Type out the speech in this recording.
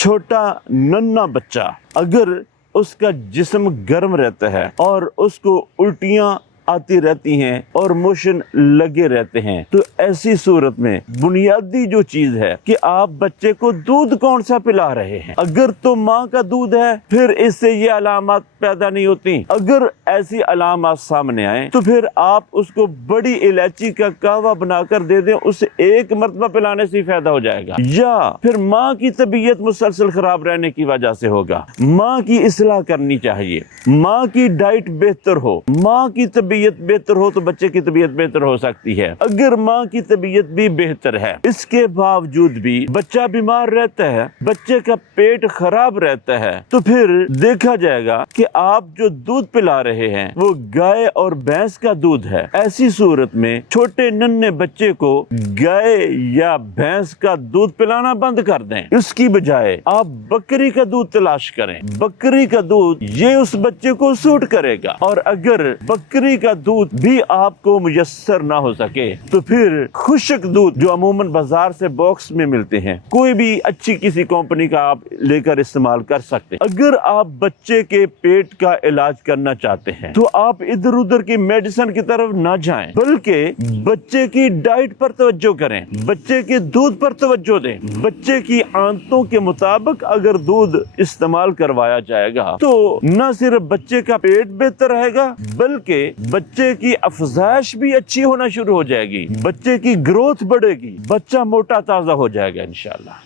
چھوٹا ننھا بچہ اگر اس کا جسم گرم رہتا ہے اور اس کو الٹیاں آتی رہتی ہیں اور موشن لگے رہتے ہیں، تو ایسی صورت میں بنیادی جو چیز ہے کہ آپ بچے کو دودھ کون سا پلا رہے ہیں۔ اگر تو ماں کا دودھ ہے پھر اس سے یہ علامات پیدا نہیں ہوتی۔ اگر ایسی علامات سامنے آئیں تو پھر آپ اس کو بڑی الائچی کا قہوہ بنا کر دے دیں، اسے ایک مرتبہ پلانے سے ہی فائدہ ہو جائے گا۔ یا پھر ماں کی طبیعت مسلسل خراب رہنے کی وجہ سے ہوگا۔ ماں کی اصلاح کرنی چاہیے، ماں کی ڈائٹ بہتر ہو، ماں کی طبیعت بہتر ہو تو بچے کی طبیعت بہتر ہو سکتی ہے۔ اگر ماں کی طبیعت بھی بہتر ہے، اس کے باوجود بھی بچہ بیمار رہتا ہے، بچے کا پیٹ خراب رہتا ہے، تو پھر دیکھا جائے گا کہ آپ جو دودھ پلا رہے ہیں وہ گائے اور بھینس کا دودھ ہے۔ ایسی صورت میں چھوٹے ننھے بچے کو گائے یا بھینس کا دودھ پلانا بند کر دیں، اس کی بجائے آپ بکری کا دودھ تلاش کریں۔ بکری کا دودھ یہ اس بچے کو سوٹ کرے گا، اور اگر بکری کا دودھ بھی آپ کو میسر نہ ہو سکے تو پھر خشک دودھ جو عموماً بازار سے باکس میں ملتے ہیں، کوئی بھی اچھی کسی کمپنی کا آپ لے کر استعمال کر سکتے ہیں۔ اگر آپ بچے کے پیٹ کا علاج کرنا چاہتے ہیں تو آپ ادھر ادھر کی میڈیسن کی طرف نہ جائیں، بلکہ بچے کی ڈائٹ پر توجہ کریں، بچے کے دودھ پر توجہ دیں۔ بچے کی عادتوں کے مطابق اگر دودھ استعمال کروایا جائے گا تو نہ صرف بچے کا پیٹ بہتر رہے گا بلکہ بچے کی افزائش بھی اچھی ہونا شروع ہو جائے گی، بچے کی گروتھ بڑھے گی، بچہ موٹا تازہ ہو جائے گا انشاءاللہ۔